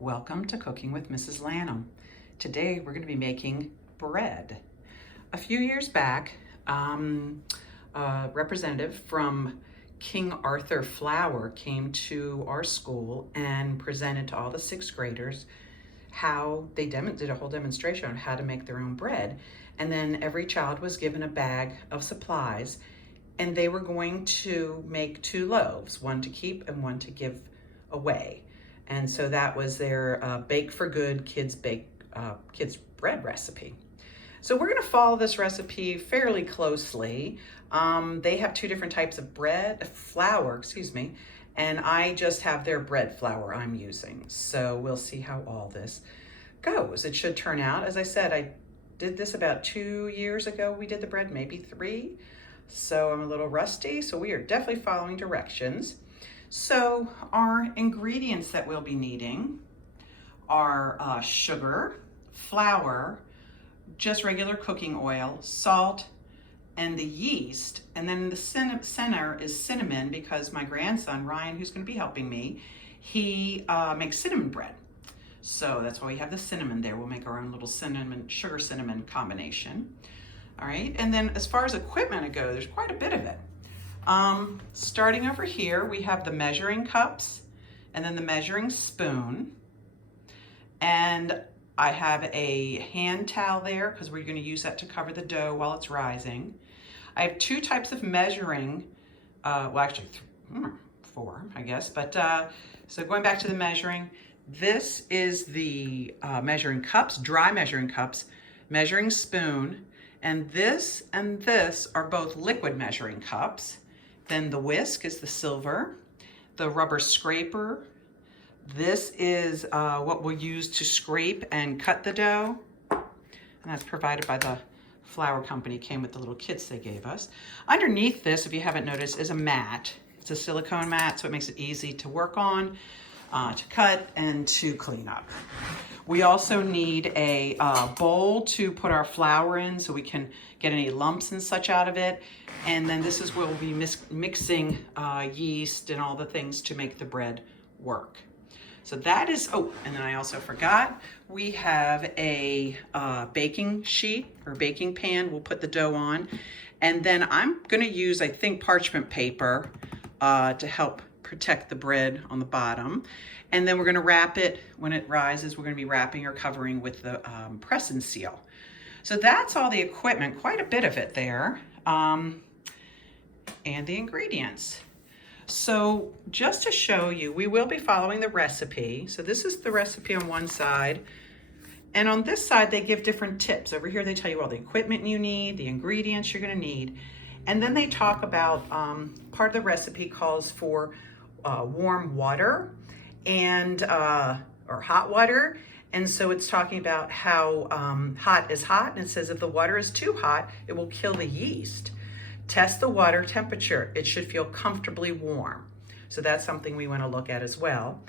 Welcome to Cooking with Mrs. Lanham. Today we're going to be making bread. A few years back, a representative from King Arthur Flour came to our school and presented to all the sixth graders how they did a whole demonstration on how to make their own bread. And then every child was given a bag of supplies, and they were going to make 2 loaves, one to keep and one to give away. And so that was their Bake for Good kids bread recipe. So we're going to follow this recipe fairly closely. They have 2 different types of flour, and I just have their bread flour I'm using. So we'll see how all this goes. It should turn out, as I said, I did this about 2 years ago. We did the bread, maybe 3. So I'm a little rusty. So we are definitely following directions. So our ingredients that we'll be needing are sugar, flour, just regular cooking oil, salt, and the yeast. And then in the center is cinnamon, because my grandson, Ryan, who's going to be helping me, he makes cinnamon bread. So that's why we have the cinnamon there. We'll make our own little sugar-cinnamon combination. All right, and then as far as equipment goes, there's quite a bit of it. Starting over here, we have the measuring cups and then the measuring spoon. And I have a hand towel there because we're going to use that to cover the dough while it's rising. I have 2 types of measuring, well actually 4, I guess, but so going back to the measuring, this is the measuring cups, dry measuring cups, measuring spoon, and this are both liquid measuring cups. Then the whisk is the silver, the rubber scraper. This is what we'll use to scrape and cut the dough. And that's provided by the flour company, came with the little kits they gave us. Underneath this, if you haven't noticed, is a mat. It's a silicone mat, so it makes it easy to work on, to cut, and to clean up. We also need a bowl to put our flour in so we can get any lumps and such out of it. And then this is where we'll be mixing yeast and all the things to make the bread work. So that is, oh, and then I also forgot, we have a baking sheet or baking pan we'll put the dough on. And then I'm gonna use, I think, parchment paper to help protect the bread on the bottom. And then we're gonna wrap it, when it rises, we're gonna be wrapping or covering with the press and seal. So that's all the equipment, quite a bit of it there, and the ingredients. So just to show you, we will be following the recipe. So this is the recipe on one side, and on this side they give different tips. Over here they tell you all the equipment you need, the ingredients you're gonna need, and then they talk about, part of the recipe calls for warm water and or hot water. And so it's talking about how hot is hot, and it says if the water is too hot, it will kill the yeast. Test the water temperature. It should feel comfortably warm. So that's something we want to look at as well.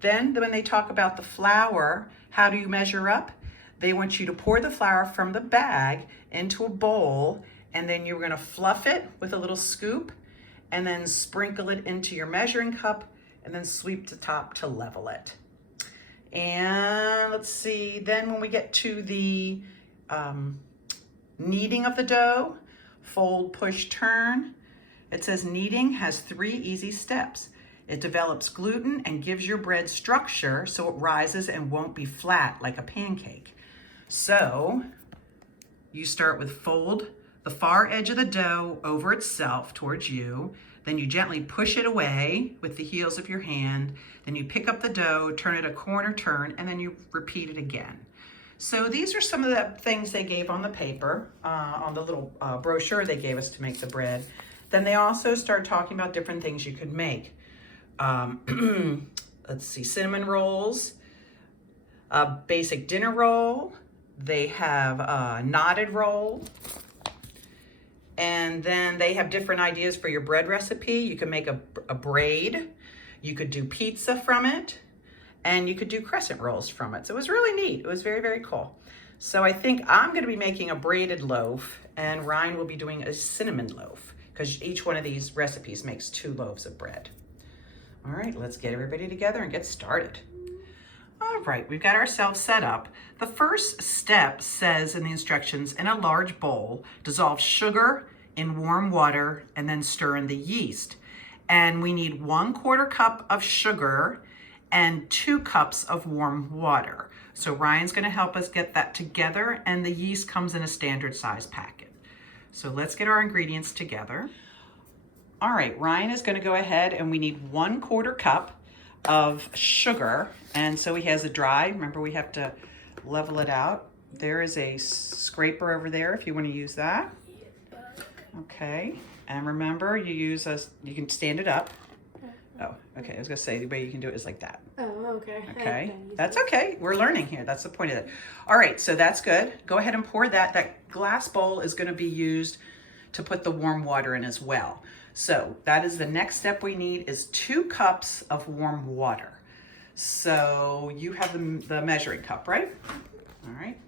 Then when they talk about the flour, how do you measure up? They want you to pour the flour from the bag into a bowl, and then you're going to fluff it with a little scoop, and then sprinkle it into your measuring cup, and then sweep the top to level it. And let's see, then when we get to the kneading of the dough, fold, push, turn. It says kneading has 3 easy steps. It develops gluten and gives your bread structure so it rises and won't be flat like a pancake. So you start with fold the far edge of the dough over itself towards you. Then you gently push it away with the heels of your hand. Then you pick up the dough, turn it a corner turn, and then you repeat it again. So these are some of the things they gave on the paper, on the little brochure they gave us to make the bread. Then they also start talking about different things you could make. Let's see, cinnamon rolls, a basic dinner roll. They have a knotted roll. And then they have different ideas for your bread recipe. You can make a braid. You could do pizza from it. And you could do crescent rolls from it. So it was really neat. It was very, very cool. So I think I'm gonna be making a braided loaf, and Ryan will be doing a cinnamon loaf, because each one of these recipes makes 2 loaves of bread. All right, let's get everybody together and get started. All right, we've got ourselves set up. The first step says in the instructions, in a large bowl, dissolve sugar in warm water and then stir in the yeast. And we need 1/4 cup of sugar and 2 cups of warm water. So Ryan's gonna help us get that together, and the yeast comes in a standard size packet. So let's get our ingredients together. All right, Ryan is gonna go ahead, and we need 1/4 cup of sugar. And so he has a dry, remember we have to level it out. There is a scraper over there if you want to use that. Okay, and remember you can stand it up. Oh, okay, I was gonna say the way you can do it is like that. Oh, okay. Okay, that's okay, we're learning here, that's the point of it. All right, so that's good. Go ahead and pour that. That glass bowl is gonna be used to put the warm water in as well. So that is the next step we need, is 2 cups of warm water. So you have the measuring cup, right? All right.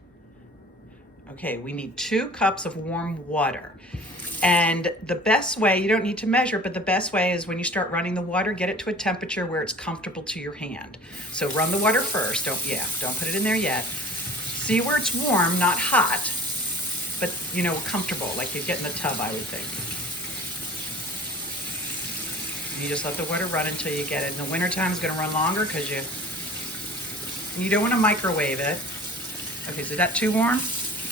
Okay, we need 2 cups of warm water. And the best way, you don't need to measure, but the best way is when you start running the water, get it to a temperature where it's comfortable to your hand. So run the water first, don't put it in there yet. See where it's warm, not hot, but comfortable, like you'd get in the tub, I would think. You just let the water run until you get it. In the wintertime, it's going to run longer because you don't want to microwave it. Okay, so is that too warm?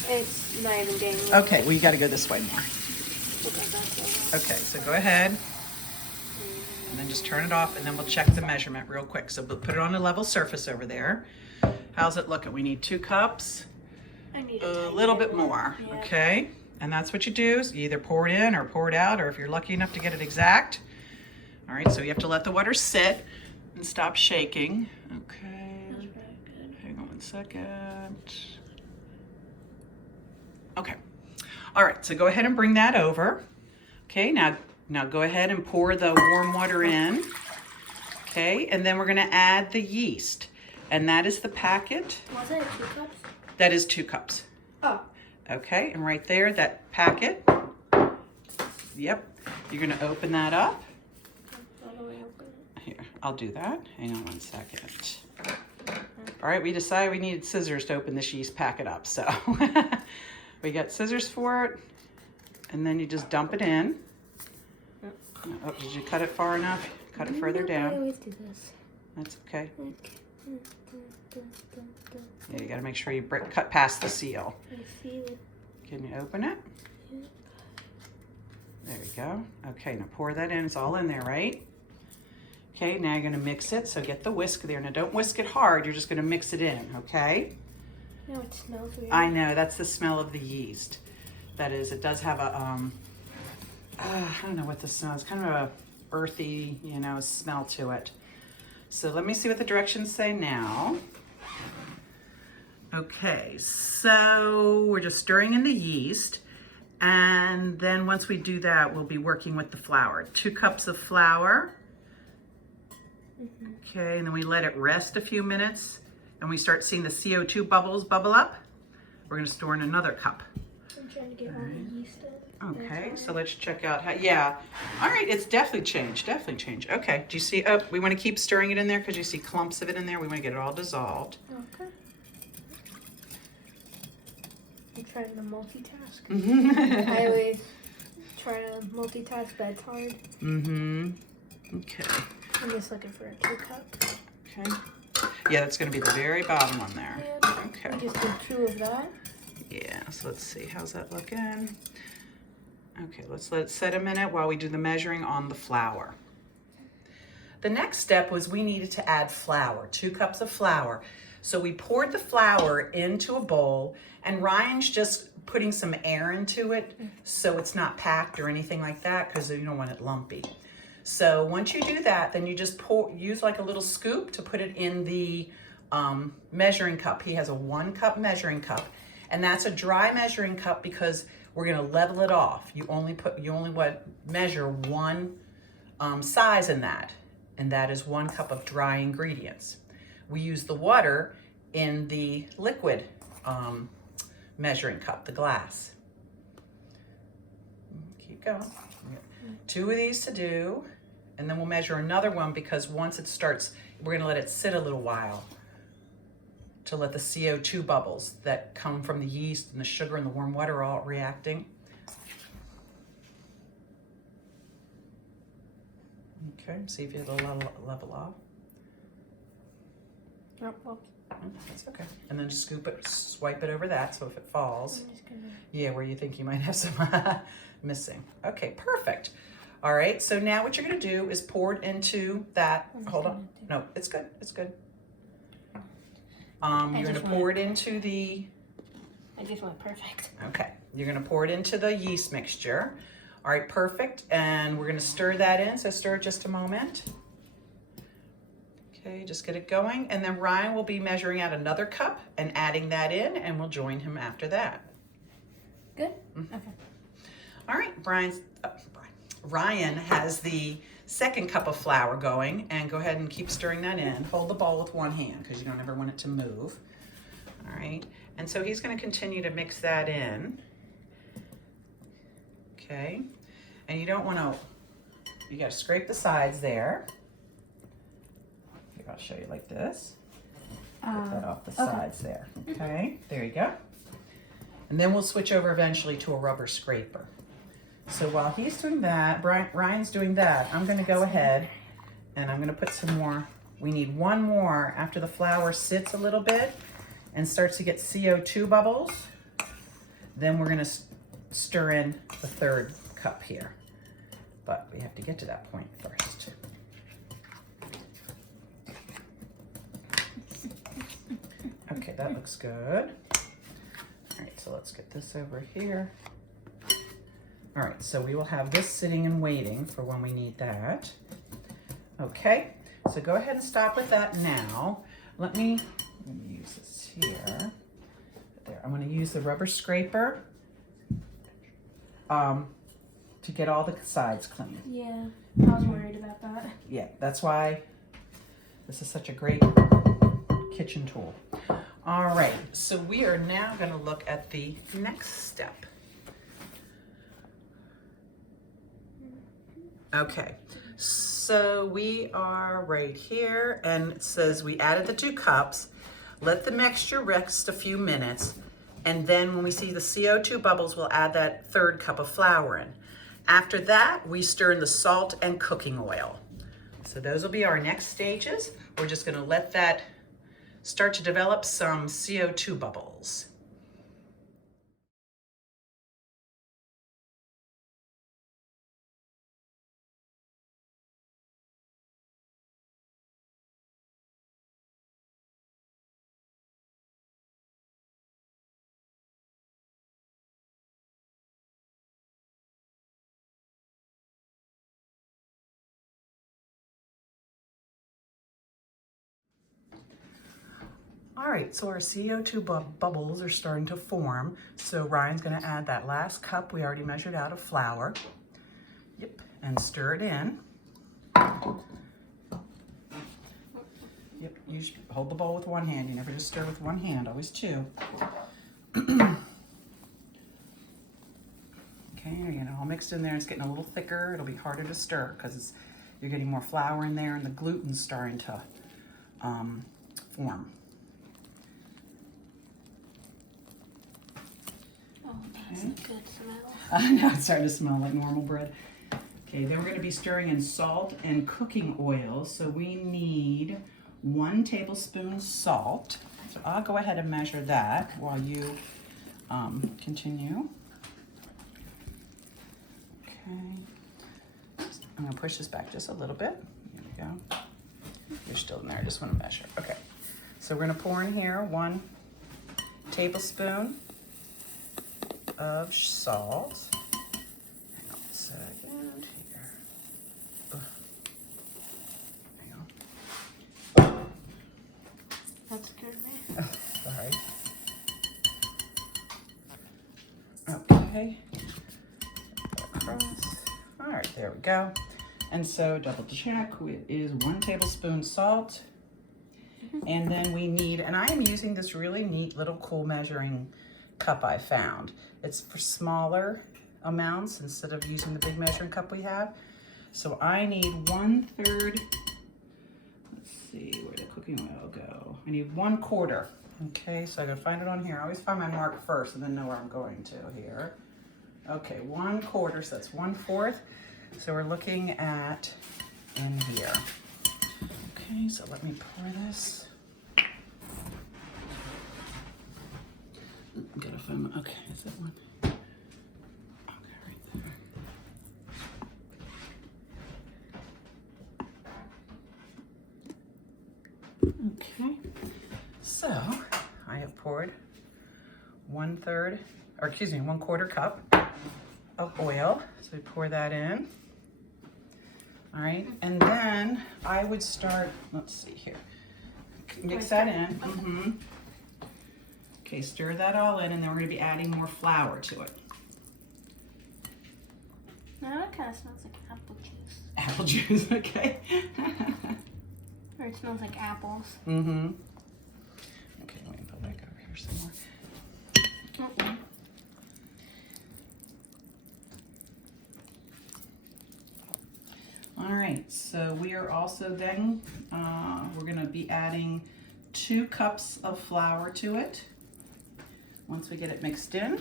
It's not even getting warm. Okay, well, you got to go this way more. Okay, so go ahead. And then just turn it off, and then we'll check the measurement real quick. So we'll put it on a level surface over there. How's it looking? We need 2 cups. I need a little bit more. Yeah. Okay, and that's what you do. So you either pour it in or pour it out, or if you're lucky enough to get it exact. All right, so you have to let the water sit and stop shaking. Okay. That's very good. Hang on 1 second. Okay. All right, so go ahead and bring that over. Okay, now go ahead and pour the warm water in. Okay, and then we're gonna add the yeast. And that is the packet. Was it 2 cups? That is 2 cups. Oh. Okay, and right there, that packet. Yep, you're gonna open that up. Here, I'll do that. Hang on 1 second. All right, we decided we needed scissors to open this yeast packet up, so we got scissors for it, and then you just dump it in. Oh, did you cut it far enough? Cut it further down. I always do this. That's okay. Yeah, you got to make sure you cut past the seal. I see it. Can you open it? There you go. Okay, now pour that in. It's all in there, right? Okay, now you're gonna mix it, so get the whisk there. Now don't whisk it hard, you're just gonna mix it in, okay? No, it smells weird. I know, that's the smell of the yeast. That is, it does have a, I don't know what the smell is, kind of a earthy, smell to it. So let me see what the directions say now. Okay, so we're just stirring in the yeast. And then once we do that, we'll be working with the flour. 2 cups of flour. Okay, and then we let it rest a few minutes, and we start seeing the CO2 bubbles bubble up. We're gonna store in another cup. I'm trying to get all the yeast out. Okay, so let's check out how, yeah. All right, it's definitely changed. Okay, do you see, we wanna keep stirring it in there because you see clumps of it in there. We wanna get it all dissolved. Okay. I'm trying to multitask. I always try to multitask, but it's hard. Okay. I'm just looking for a 2 cup. Okay. Yeah, that's going to be the very bottom one there. Yep. Okay. I just did 2 of that. Yeah, so let's see. How's that looking? Okay, let's let it set a minute while we do the measuring on the flour. The next step was we needed to add flour, 2 cups of flour. So we poured the flour into a bowl, and Ryan's just putting some air into it so it's not packed or anything like that, because you don't want it lumpy. So once you do that, then you just use like a little scoop to put it in the measuring cup. He has a 1 cup measuring cup, and that's a dry measuring cup because we're gonna level it off. You only measure one size in that, and that is 1 cup of dry ingredients. We use the water in the liquid measuring cup, the glass. Keep going. 2 of these to do, and then we'll measure another one because once it starts, we're gonna let it sit a little while. to let the CO2 bubbles that come from the yeast and the sugar and the warm water all reacting. Okay, see if it'll level off. Oh, well. That's okay. And then scoop it, swipe it over that, so if it falls, I'm just gonna... yeah, where you think you might have some missing. Okay, perfect. All right, so now what you're gonna do is pour it into that, hold on. No, it's good, it's good. You're gonna pour it into the... I just want perfect. Okay, you're gonna pour it into the yeast mixture. All right, perfect, and we're gonna stir that in, so stir it just a moment. Okay, just get it going, and then Ryan will be measuring out another cup and adding that in, and we'll join him after that. Good? Okay. All right, Ryan has the second cup of flour going, and go ahead and keep stirring that in. Hold the bowl with one hand because you don't ever want it to move. All right, and so he's going to continue to mix that in. Okay, and you don't want to, you got to scrape the sides there. Here, I'll show you like this. Get that off the sides there. Okay, there you go. And then we'll switch over eventually to a rubber scraper. So while he's doing that, Ryan's doing that, I'm gonna go ahead and I'm gonna put some more. We need one more after the flour sits a little bit and starts to get CO2 bubbles. Then we're gonna stir in the third cup here. But we have to get to that point first. Okay, that looks good. All right, so let's get this over here. All right, so we will have this sitting and waiting for when we need that. Okay, so go ahead and stop with that now. Let me use this here. There, I'm gonna use the rubber scraper to get all the sides clean. Yeah, I was worried about that. Yeah, that's why this is such a great kitchen tool. All right, so we are now gonna look at the next step. Okay, so we are right here and it says we added the 2 cups, let the mixture rest a few minutes, and then when we see the CO2 bubbles, we'll add that 3rd cup of flour in. After that, we stir in the salt and cooking oil. So those will be our next stages. We're just gonna let that start to develop some CO2 bubbles. All right, so our CO2 bubbles are starting to form. So Ryan's gonna add that last cup we already measured out of flour. Yep, and stir it in. Yep, you should hold the bowl with one hand. You never just stir with one hand, always 2. Okay, you're getting it all mixed in there. It's getting a little thicker. It'll be harder to stir because you're getting more flour in there and the gluten's starting to form. That's a good smell. I know, it's starting to smell like normal bread. Okay, then we're going to be stirring in salt and cooking oil. So we need 1 tablespoon salt. So I'll go ahead and measure that while you continue. Okay, I'm going to push this back just a little bit. Here we go. You're still in there, I just want to measure. Okay, so we're going to pour in here 1 tablespoon of salt. Hang on a second here. Hang on. That scared me. Oh, sorry. Okay. Across. All right, there we go. And so double check, it is 1 tablespoon salt. And then we need, and I am using this really neat little cool measuring cup I found. It's for smaller amounts instead of using the big measuring cup we have. So I need 1/3, let's see, where did the cooking oil go? I need 1/4 Okay, so I gotta find it on here. I always find my mark first and then know where I'm going to here. Okay, 1/4, so that's 1/4. So we're looking at in here. Okay, so let me pour this. I'm gonna find my, okay, is that one? Okay, right there. Okay, so I have poured 1/3, or excuse me, 1/4 cup of oil. So we pour that in. All right, and then I would start, let's see here. Mix that in. Mm-hmm. Okay, stir that all in, and then we're gonna be adding more flour to it. Now it kind of smells like apple juice. Apple juice, okay. Or it smells like apples. Mm-hmm. Okay, let me pull back over here some more. Uh-oh. All right, so we are also then, we're gonna be adding 2 cups of flour to it once we get it mixed in.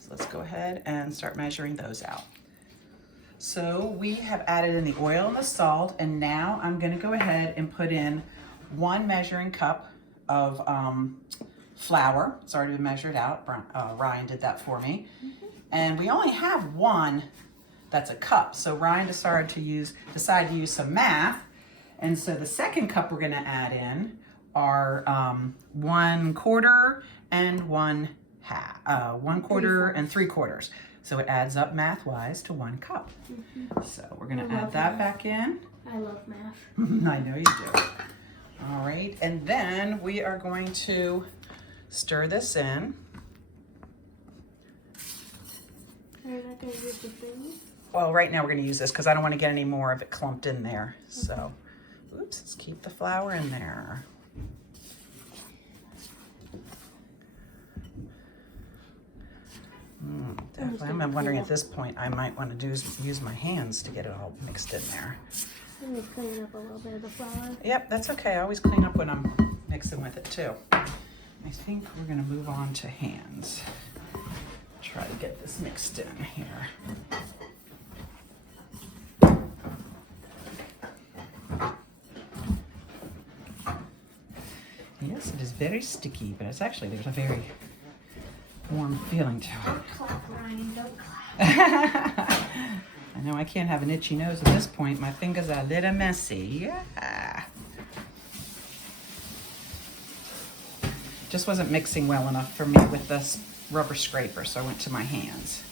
So let's go ahead and start measuring those out. So we have added in the oil and the salt, and now I'm gonna go ahead and put in 1 measuring cup of flour. It's already been measured out. Ryan did that for me. And we only have 1 that's a cup. So Ryan decided to use some math. And so the second cup we're gonna add in are 1/4 and 1/2, 1/4 and 3/4. So it adds up math-wise to 1 cup. So we're gonna add that back in. I love math. I know you do. All right, and then we are going to stir this in. You're not gonna use the thing? Well, right now we're gonna use this because I don't want to get any more of it clumped in there. So, oops, let's keep the flour in there. Definitely. I'm wondering at this point I might want to use my hands to get it all mixed in there. Let me clean up a little bit of the flour. Yep, that's okay. I always clean up when I'm mixing with it too. I think we're gonna move on to hands. Try to get this mixed in here. Yes, it is very sticky, but it's actually, there's a very warm feeling to it. Don't clap, Ryan, don't clap. I know I can't have an itchy nose at this point. My fingers are a little messy. Yeah. Just wasn't mixing well enough for me with this rubber scraper, so I went to my hands.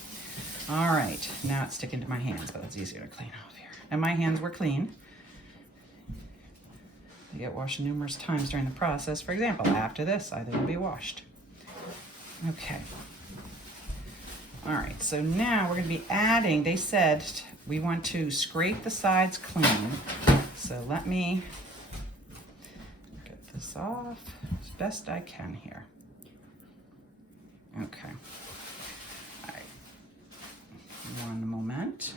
All right, now it's sticking to my hands, but it's easier to clean off here. And my hands were clean. They get washed numerous times during the process. For example, after this, they will be washed. Okay. All right, so now we're gonna be adding, they said we want to scrape the sides clean. So let me get this off as best I can here. Okay. All right. One moment.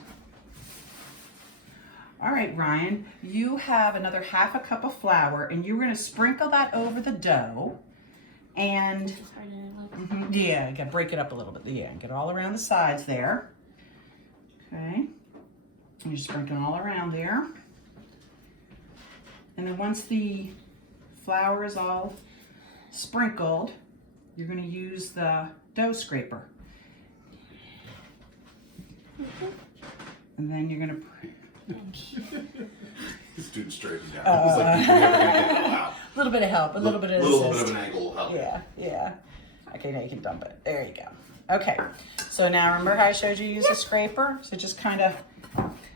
All right, Ryan, you have another 1/2 cup of flour, and you're gonna sprinkle that over the dough. And yeah, you gotta break it up a little bit. Yeah, get it all around the sides there. Okay. And you're sprinkling all around there. And then once the flour is all sprinkled, you're gonna use the dough scraper. And then you're gonna This dude's straightened out. He's like, you're never gonna get that out. a little bit of help, a little bit of little assist. bit of an angle will help. Yeah, yeah. Okay, now you can dump it. There you go. Okay, so now remember how I showed you use a scraper? So just kind of,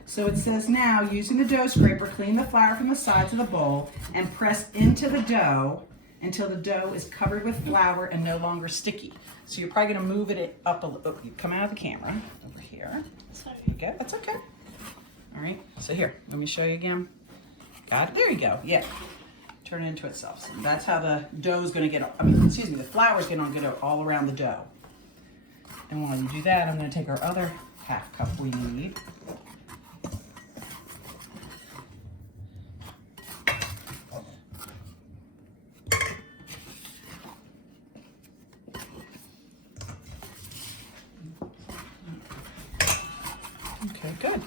so it says now, using the dough scraper, clean the flour from the sides of the bowl and press into the dough until the dough is covered with flour and no longer sticky. So you're probably gonna move it up a little. You come out of the camera, over here. Sorry. Okay, that's okay. All right, so here, let me show you again. Got it, there you go, yeah. Turn it into itself. So that's how the dough's gonna get, the flour's gonna get all around the dough. And while you do that, I'm gonna take our other 1/2 cup we need. Good.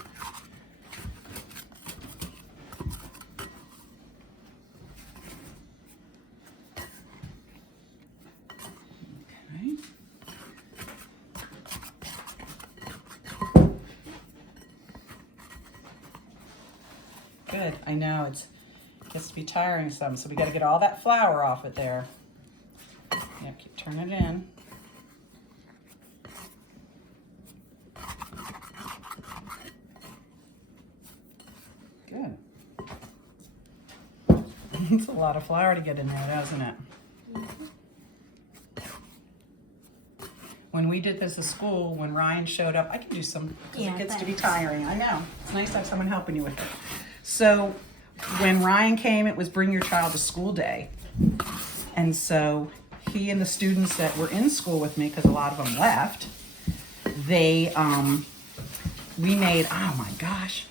Okay. Good. I know it gets to be tiring some, so we got to get all that flour off it there. Yeah, keep turning it in. Good. It's a lot of flour to get in there, doesn't it? When we did this at school, when Ryan showed up, I can do some because it gets to be tiring. I know. It's nice to have someone helping you with it. So when Ryan came, it was Bring Your Child to School Day. And so he and the students that were in school with me, because a lot of them left, they, we made, oh my gosh,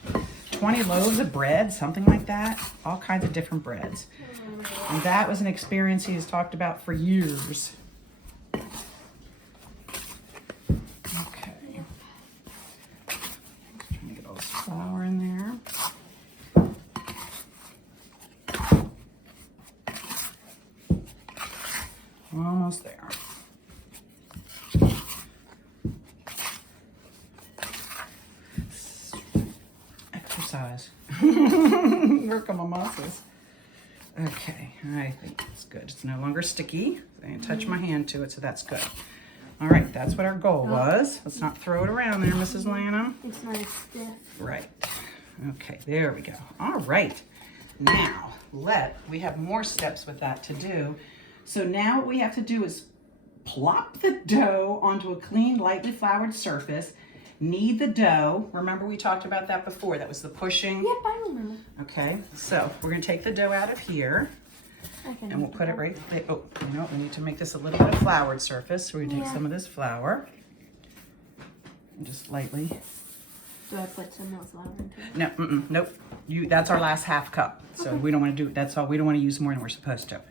20 loaves of bread, something like that. All kinds of different breads. And that was an experience he has talked about for years. Okay. Trying to get all this flour in there. Almost there. Exercise. Work on my muscles. Okay, I think that's good. It's no longer sticky. I didn't touch my hand to it, so that's good. All right, that's what our goal was. Let's not throw it around there, Mrs. Lanham. It's nice stiff. Right. Okay, there we go. All right. Now, we have more steps with that to do. So now what we have to do is plop the dough onto a clean, lightly floured surface. Knead the dough. Remember we talked about that before. That was the pushing. Yep, I remember. Okay, so we're going to take the dough out of here. And we'll put it right there. Oh, no, we need to make this a little bit of floured surface. So we're going to take some of this flour and just lightly. Do I put some more flour into it? No, nope. That's our last half cup. So we don't want to do, that's all. We don't want to use more than we're supposed to.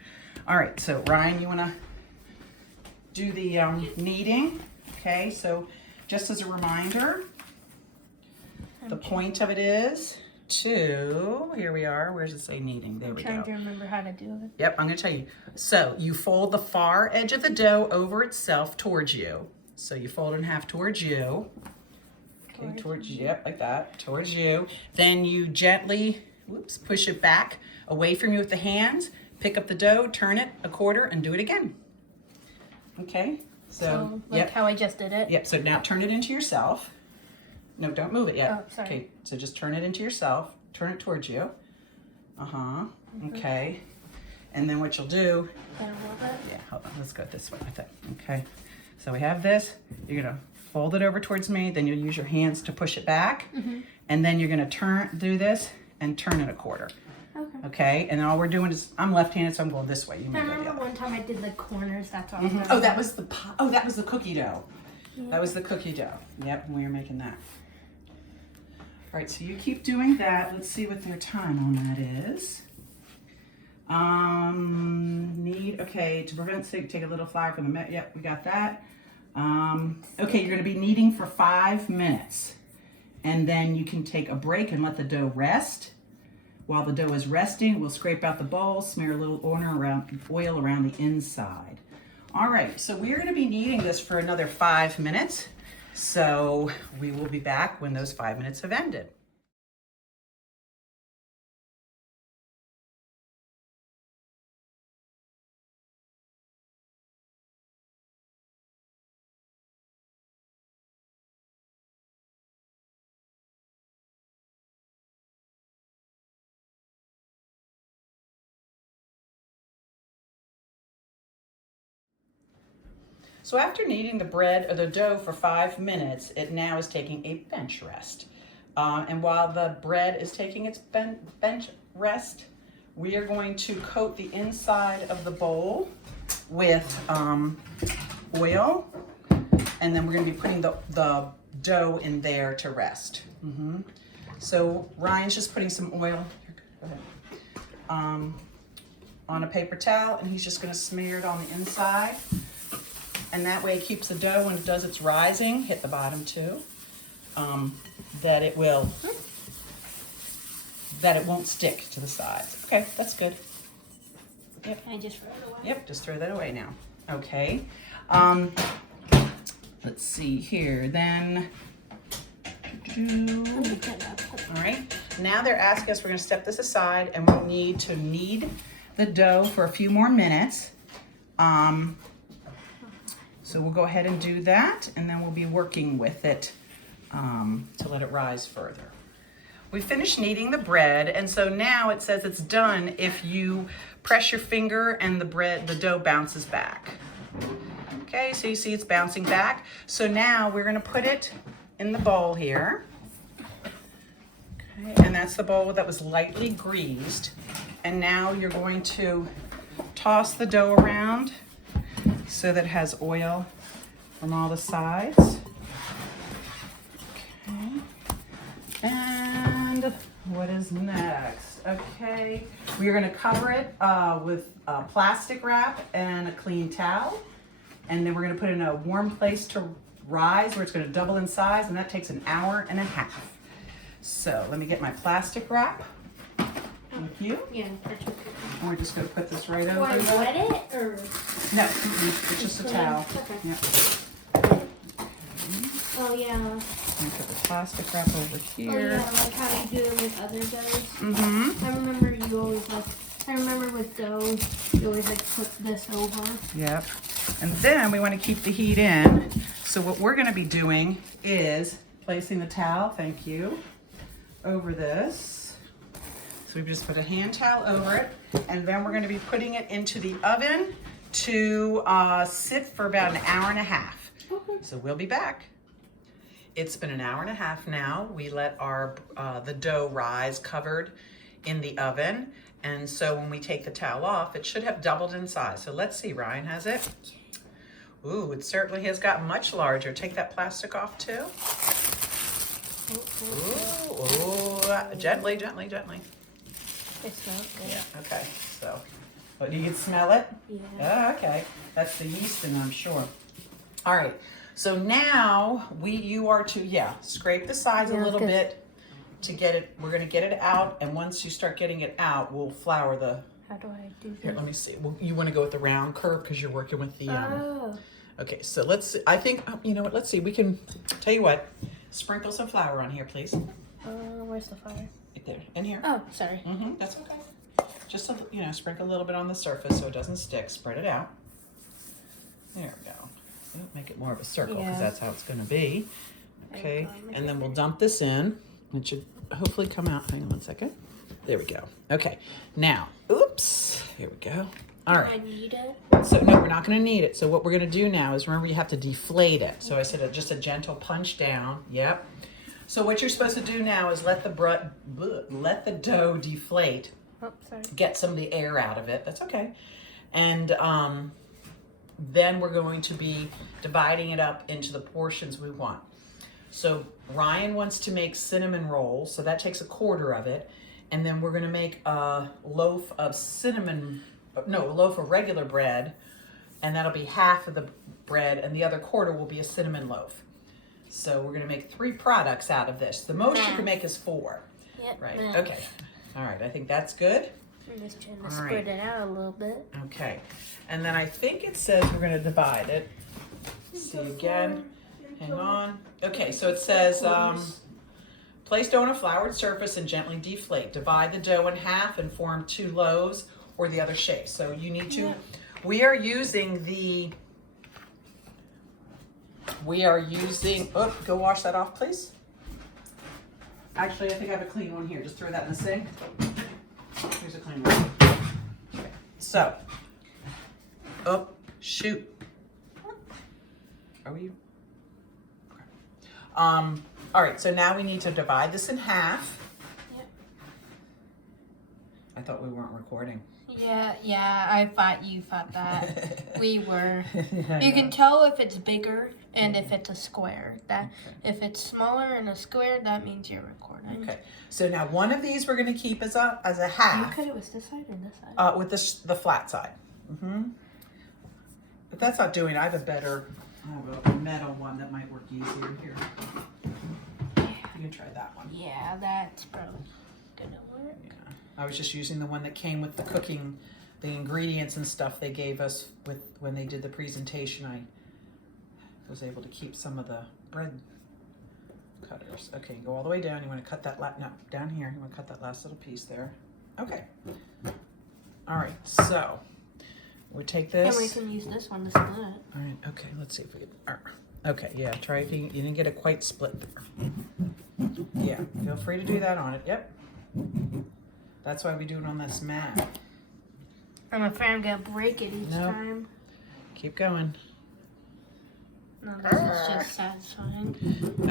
All right, so Ryan, you want to do the kneading? Okay, so just as a reminder, the point of it is to, here we are, where does it say kneading? There we go. I'm trying to remember how to do it. Yep, I'm going to tell you. So you fold the far edge of the dough over itself towards you. So you fold it in half towards you. Okay, towards you, yep, like that, towards you. Then you gently, push it back away from you with the hands. Pick up the dough, turn it a quarter, and do it again. Okay, so like how I just did it? Yep, so now turn it into yourself. No, don't move it yet. Oh, sorry. Okay, so just turn it into yourself. Turn it towards you. Okay. And then what you'll do, Yeah, hold on, let's go this way with it. Okay, so we have this. You're gonna fold it over towards me, then you'll use your hands to push it back. And then you're gonna do this and turn it a quarter. Okay, and then all we're doing is, I'm left-handed, so I'm going this way. You I may go the remember other. one time I did the corners, that's all. Oh, that was the that was the cookie dough. Yeah. That was the cookie dough. Yep, we were making that. All right, so you keep doing that. Let's see what their time on that is. Okay, to prevent sick, take a little flour from the, yep, we got that. Okay, you're gonna be kneading for 5 minutes. And then you can take a break and let the dough rest. While the dough is resting, we'll scrape out the bowl, smear a little oil around the inside. All right, so we're gonna be kneading this for another 5 minutes. So we will be back when those 5 minutes have ended. So after kneading the bread or the dough for 5 minutes, it now is taking a bench rest. And while the bread is taking its bench rest, we are going to coat the inside of the bowl with oil, and then we're going to be putting the dough in there to rest. So Ryan's just putting some oil on a paper towel, and he's just going to smear it on the inside. And that way it keeps the dough when it does its rising, hit the bottom too. that it won't stick to the sides. Okay, that's good. Yep. I just throw it away. Yep, just throw that away now. Okay. Let's see here, then. All right, now they're asking us, we're gonna step this aside and we'll need to knead the dough for a few more minutes. So we'll go ahead and do that, and then we'll be working with it to let it rise further. We finished kneading the bread, and so now it says it's done if you press your finger and the dough bounces back. Okay, so you see it's bouncing back. So now we're gonna put it in the bowl here. Okay, and that's the bowl that was lightly greased. And now you're going to toss the dough around so that it has oil from all the sides. Okay. And what is next? Okay, we're gonna cover it with plastic wrap and a clean towel. And then we're gonna put it in a warm place to rise where it's gonna double in size, and that takes an hour and a half. So let me get my plastic wrap. Thank you. Yeah. And we're just gonna put this right Do I over. wet it or? No, it's just a towel. Okay. Yep. Oh yeah. I'm gonna put the plastic wrap over Oh here. yeah, like how you do it with other doughs. Mm-hmm. I remember you always like. I remember with dough, you always like put this over. Yep. And then we want to keep the heat in. So what we're going to be doing is placing the towel, thank you, over this. So we just put a hand towel over it, and then we're going to be putting it into the oven to sit for about an hour and a half. Okay. So we'll be back. It's been an hour and a half now. We let our the dough rise covered in the oven. And so when we take the towel off, it should have doubled in size. So let's see, Ryan has it. Ooh, it certainly has gotten much larger. Take that plastic off too. Ooh, gently, gently, gently. It smells good. Yeah, okay, so, but you can smell it? Yeah. Oh, okay, that's the yeast in, I'm sure. All right, so now you are to, scrape the sides a Yeah, little good. bit to get it, we're gonna get it out, and once you start getting it out, we'll flour the, How do I do here, this? let me see. Well, you wanna go with the round curve because you're working with the, Oh. okay, so let's see. I think, you know what, let's see, we can, tell you what, sprinkle some flour on here, please. Where's the fire? Right there, in here. Oh, sorry. Mm-hmm, that's okay. Just, sprinkle a little bit on the surface so it doesn't stick. Spread it out. There we go. Make it more of a circle because Yeah. that's how it's going to be. Okay, make and it then we'll dump this in. It should hopefully come out. Hang on one second. There we go. Okay, now, oops, here we go. All right. I need it. So no, we're not going to need it. So what we're going to do now is, remember, you have to deflate it. So I said just a gentle punch down. Yep. So what you're supposed to do now is let the dough deflate. Oh, sorry. Get some of the air out of it. That's okay. And then we're going to be dividing it up into the portions we want. So Ryan wants to make cinnamon rolls, so that takes a quarter of it. And then we're going to make a loaf of regular bread, and that'll be half of the bread, and the other quarter will be a cinnamon loaf. So we're going to make 3 products out of this. The most you can make is 4. Yep. Right. mash. Okay. All right. I think that's good. I'm just trying to All spread right. it out a little bit. Okay. And then I think it says we're going to divide it. See again. Hang on. Okay. So it says place dough on a floured surface and gently deflate. Divide the dough in half and form 2 loaves or the other shape. So you need to. Yeah. We are using. Oh, go wash that off, please. Actually, I think I have a clean one here. Just throw that in the sink. Here's a clean one. Okay. So, oh, shoot. Are you? Okay. All right, so now we need to divide this in half. Yep. I thought we weren't recording. Yeah, I thought you thought that. We were. I You know. can tell if it's bigger and if it's a square. That if it's smaller and a square, that means you're recording. Okay, so now one of these we're going to keep as a You half cut it with this side or this side? with the flat side. But that's not doing it. I have a metal one that might work easier here. can try that one. Yeah, that's probably gonna work. Yeah. I was just using the one that came with the cooking, the ingredients and stuff they gave us with when they did the presentation. I was able to keep some of the bread cutters. Okay, go all the way down. You want to cut that no, down here. You want to cut that last little piece there. Okay. All right, so we take this. And we can use this one to split. All right, okay, let's see if we can. Okay, yeah, try if you didn't get it quite split there. Yeah, feel free to do that on it. Yep. That's why we do it on this mat. I'm afraid I'm gonna break it each Nope. time. Keep going. No, this is just satisfying.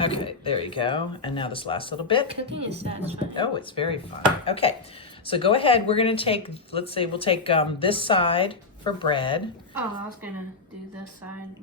Okay, there you go. And now this last little bit. Cooking is satisfying. Oh, it's very fun. Okay, so go ahead. We're gonna take, let's say we'll take this side for bread. Oh, I was gonna do this side.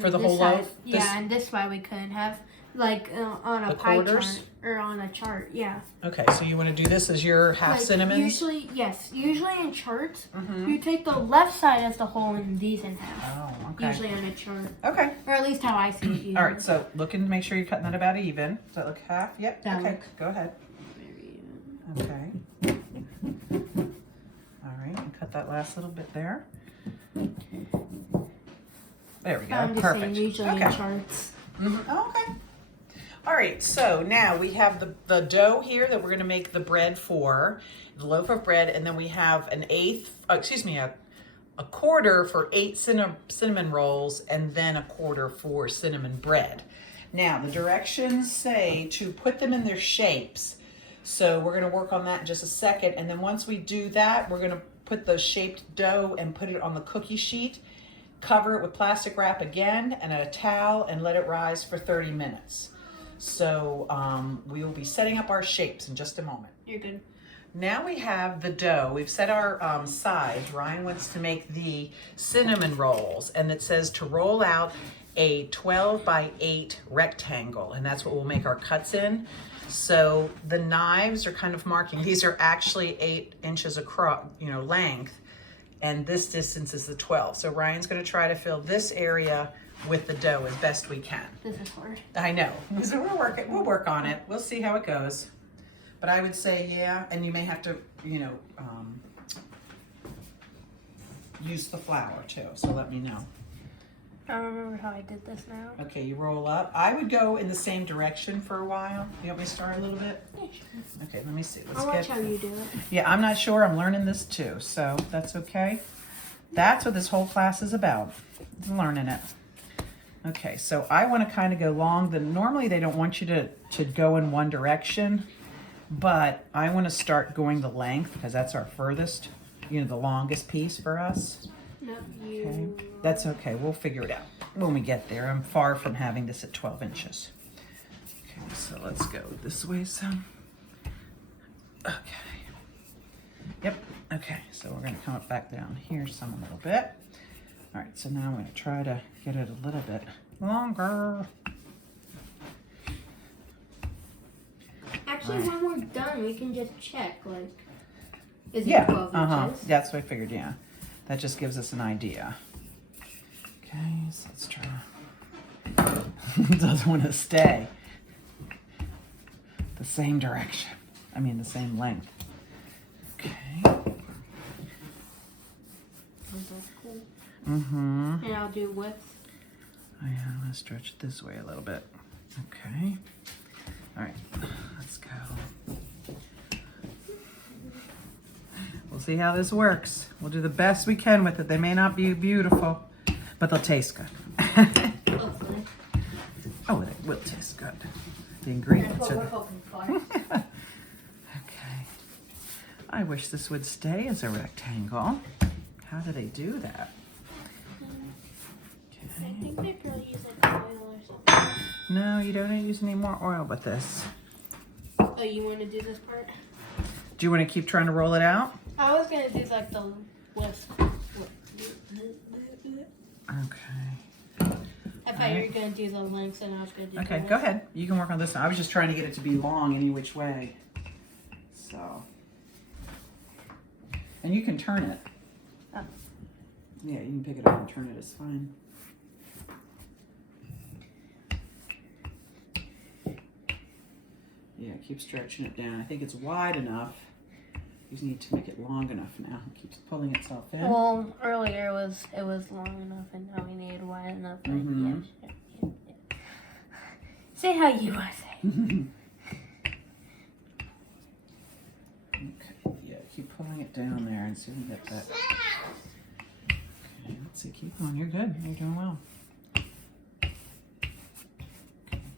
For the this whole side. loaf? Yeah, This- and this side we couldn't have, like on a The pie quarters? chart or on a chart. Yeah. Okay, so you wanna do this as your half Like, cinnamons? Usually, yes. Usually in charts, Mhm. you take the left side as the whole and these in half. Oh, okay. Usually on a chart, Okay. or at least how I see it. Usually. All right, so look and make sure you're cutting that about even. Does that look half? Yep. That Okay, looks- go ahead. Very, Okay. All right, and cut that last little bit there. There we go. I'm just Perfect. saying, usually Okay. in charts. Oh, okay. All right, so now we have the dough here that we're going to make the bread for, the loaf of bread, and then we have a quarter for 8 cinnamon rolls, and then a quarter for cinnamon bread. Now, the directions say to put them in their shapes. So we're going to work on that in just a second, and then once we do that, we're going to put the shaped dough and put it on the cookie sheet, cover it with plastic wrap again and a towel, and let it rise for 30 minutes. So we will be setting up our shapes in just a moment. You're good. Now we have the dough. We've set our sides. Ryan wants to make the cinnamon rolls, and it says to roll out a 12 by 8 rectangle, and that's what we'll make our cuts in. So the knives are kind of marking. These are actually 8 inches across, length, and this distance is the 12. So Ryan's going to try to fill this area with the dough as best we can. This is hard. I know. So we'll work on it. We'll see how it goes. But I would say, yeah, and you may have to, use the flour too. So let me know. I don't remember how I did this now. Okay, you roll up. I would go in the same direction for a while. You want me to start a little bit? Yeah, sure. Okay, let me see. I'll watch how you do it. Yeah, I'm not sure. I'm learning this too, so that's okay. That's what this whole class is about, learning it. Okay, so I want to kind of go long. Normally they don't want you to go in one direction, but I want to start going the length because that's our furthest, the longest piece for us. No, you. Okay, that's okay. We'll figure it out when we get there. I'm far from having this at 12 inches. Okay, so let's go this way some. Okay. Yep. Okay, so we're going to come up back down here some a little bit. All right, so now I'm going to try to get it a little bit longer. Actually, when we're done, we can just check, is Yeah, it 12 inches? That's what I figured, yeah. That just gives us an idea. Okay, so let's try. It doesn't want to stay the same direction. I mean, the same length. Okay. That's cool. Mm-hmm. And I'll do width. I'm going to stretch it this way a little bit. Okay. All right, let's go. We'll see how this works. We'll do the best we can with it. They may not be beautiful, but they'll taste good. Hopefully. Oh, they will taste good. The That's ingredients what are we're the... hoping for. Okay. I wish this would stay as a rectangle. How do they do that? I Okay. think they probably use like oil or something. No, you don't use any more oil with this. Oh, you want to do this part? Do you want to keep trying to roll it out? I was going to do like the width. Okay. I thought you were going to do the length and I was going to do Okay, the go width. ahead. You can work on this one. I was just trying to get it to be long any which way. So. And you can turn it. Oh. Yeah, you can pick it up and turn it. It's fine. Yeah, keep stretching it down. I think it's wide enough. You just need to make it long enough now. It keeps pulling itself in. Well, earlier it was long enough, and now we need it wide enough. But yeah. Say how you want to say. Okay, yeah, keep pulling it down there and see if we can get that. Okay, let's see, keep going. You're good. You're doing well. Okay,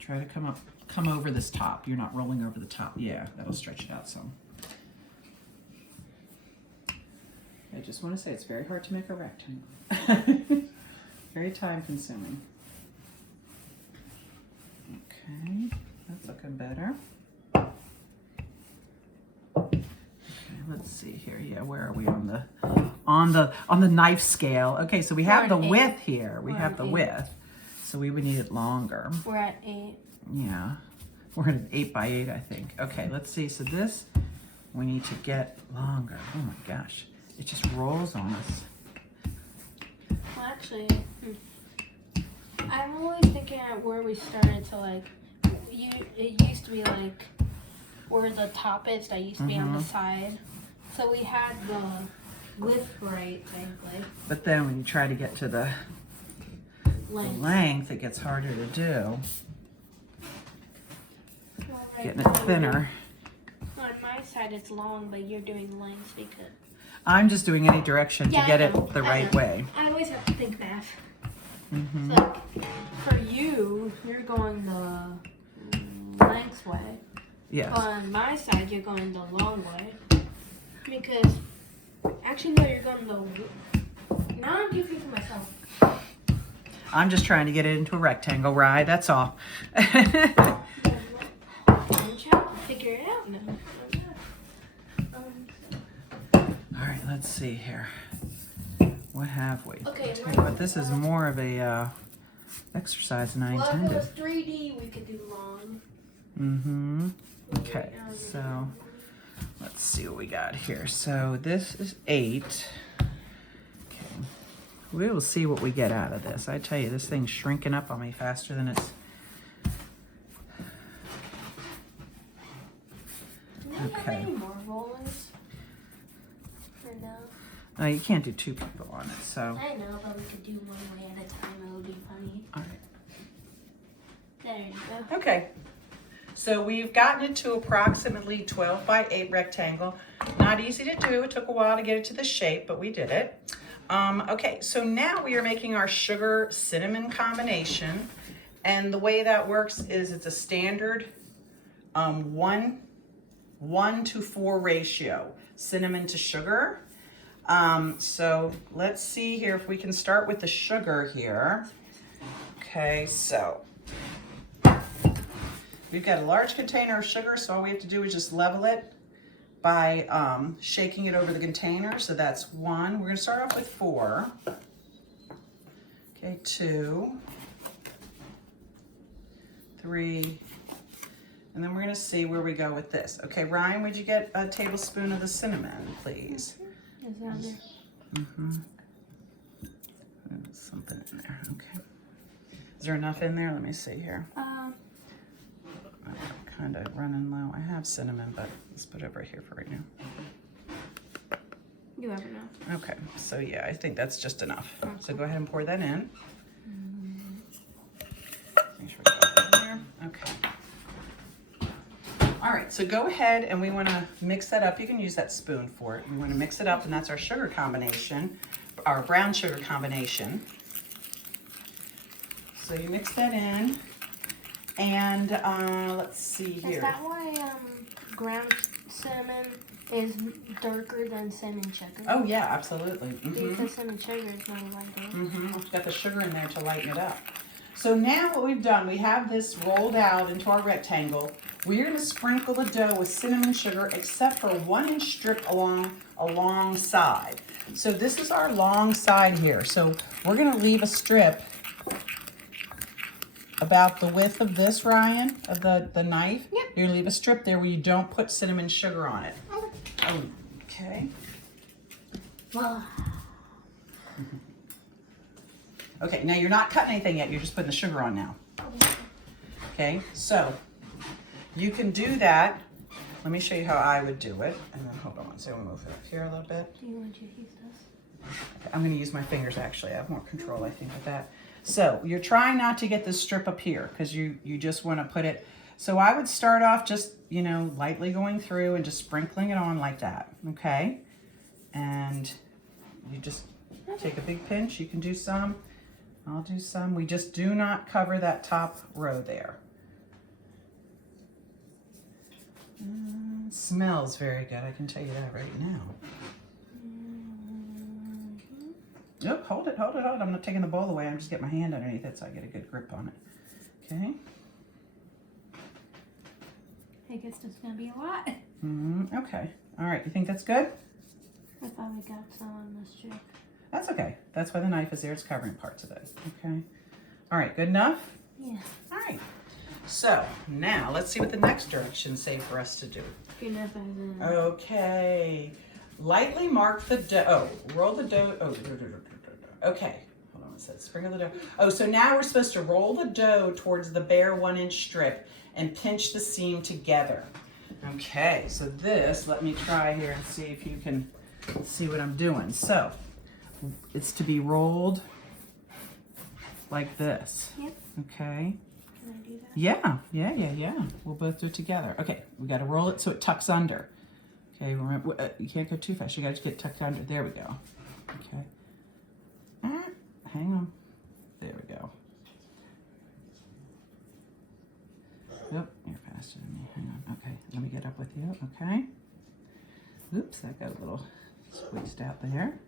try to come over this top. You're not rolling over the top. Yeah, that'll stretch it out some. I just want to say it's very hard to make a rectangle. Very time consuming. Okay, that's looking better. Okay, let's see here. Yeah, where are we on the knife scale? Okay, so we have the width here. We have the width. So we would need it longer. We're at 8. Yeah. We're at an 8 by 8, I think. Okay, let's see. So this we need to get longer. Oh my gosh. It just rolls on us. Well, actually, I'm always thinking at where we started to like. It used to be like where the top is. That used to be on the side. So we had the width right, technically. But then when you try to get to the length, it gets harder to do. Well, right Getting it thinner. On my side, it's long, but you're doing length because. I'm just doing any direction to get it the right way. I always have to think math. Mm-hmm. So, for you, you're going the length way. Yes. On my side, you're going the long way. Because, actually, no, you're going the. Now I'm confusing myself. I'm just trying to get it into a rectangle, right? That's all. I'm trying to figure it out now. All right, let's see here. What have we? Okay, Tell you what, this is more of a exercise than I Well, if it intended. was 3D, we could do long. Mm-hmm. Okay, so let's see what we got here. So this is 8. Okay. We will see what we get out of this. I tell you, this thing's shrinking up on me faster than it's... Do we have any more rollers? For now? You can't do 2 people on it, so... I know, but we could do one way at a time. It would be funny. All right. There you go. Okay, so we've gotten it to approximately 12 by 8 rectangle. Not easy to do. It took a while to get it to the shape, but we did it. Okay, so now we are making our sugar cinnamon combination. And the way that works is it's a standard 1 to 4 ratio, cinnamon to sugar. So let's see here if we can start with the sugar here. Okay, so we've got a large container of sugar, so all we have to do is just level it by shaking it over the container. So that's 1. We're going to start off with 4. Okay, 2, 3, and then we're going to see where we go with this. Okay, Ryan, would you get a tablespoon of the cinnamon, please? Is that there? Mm-hmm. There's something in there. Okay. Is there enough in there? Let me see here. I'm kind of running low. I have cinnamon, but let's put it over here for right now. You have enough. Okay, so yeah, I think that's just enough. So go ahead and pour that in. Make sure we got it in there. Okay. All right, so go ahead and we want to mix that up. You can use that spoon for it. We want to mix it up, and that's our sugar combination, our brown sugar combination. So you mix that in, and let's see here. Is that why ground cinnamon is darker than cinnamon sugar? Oh yeah, absolutely. Mm-hmm. Because cinnamon sugar is not lighter. Mm-hmm. We've got the sugar in there to lighten it up. So now what we've done, we have this rolled out into our rectangle. We're going to sprinkle the dough with cinnamon sugar, except for a 1-inch strip along a long side. So this is our long side here. So we're going to leave a strip about the width of this, Ryan, of the knife. Yep. You're going to leave a strip there where you don't put cinnamon sugar on it. Okay. Wow. Okay, now you're not cutting anything yet. You're just putting the sugar on now. Okay, so You can do that. Let me show you how I would do it. And then hold on, so we'll move it up here a little bit. Do you want to use this? I'm gonna use my fingers actually. I have more control, I think, with that. So you're trying not to get this strip up here because you just wanna put it. So I would start off just, you know, lightly going through and just sprinkling it on like that, okay? And you just take a big pinch. You can do some, I'll do some. We just do not cover that top row there. Smells very good, I can tell you that right now. Nope, hold it. I'm not taking the bowl away. I'm just getting my hand underneath it so I get a good grip on it. Okay. I guess that's gonna be a lot. Okay. All right. You think that's good? I thought we got some on this strip. That's okay. That's why the knife is there. It's covering parts of it. Okay. All right. Good enough? Yeah. All right. So now let's see what the next directions say for us to do. Good enough as in. Okay. Lightly mark the dough. Oh, roll the dough. Oh, okay. Hold on. It says sprinkle the dough. Oh, so now we're supposed to roll the dough towards the bare 1-inch strip and pinch the seam together. Okay. So this, let me try here and see if you can see what I'm doing. So it's to be rolled like this. Yep. Okay. Can I do that? Yeah. We'll both do it together. Okay. We got to roll it so it tucks under. Okay, remember, you can't go too fast. You got to get tucked under. There we go. Okay. Hang on. There we go. Yep, you're faster than me. Hang on. Okay, let me get up with you. Okay. Oops, that got a little squeezed out there.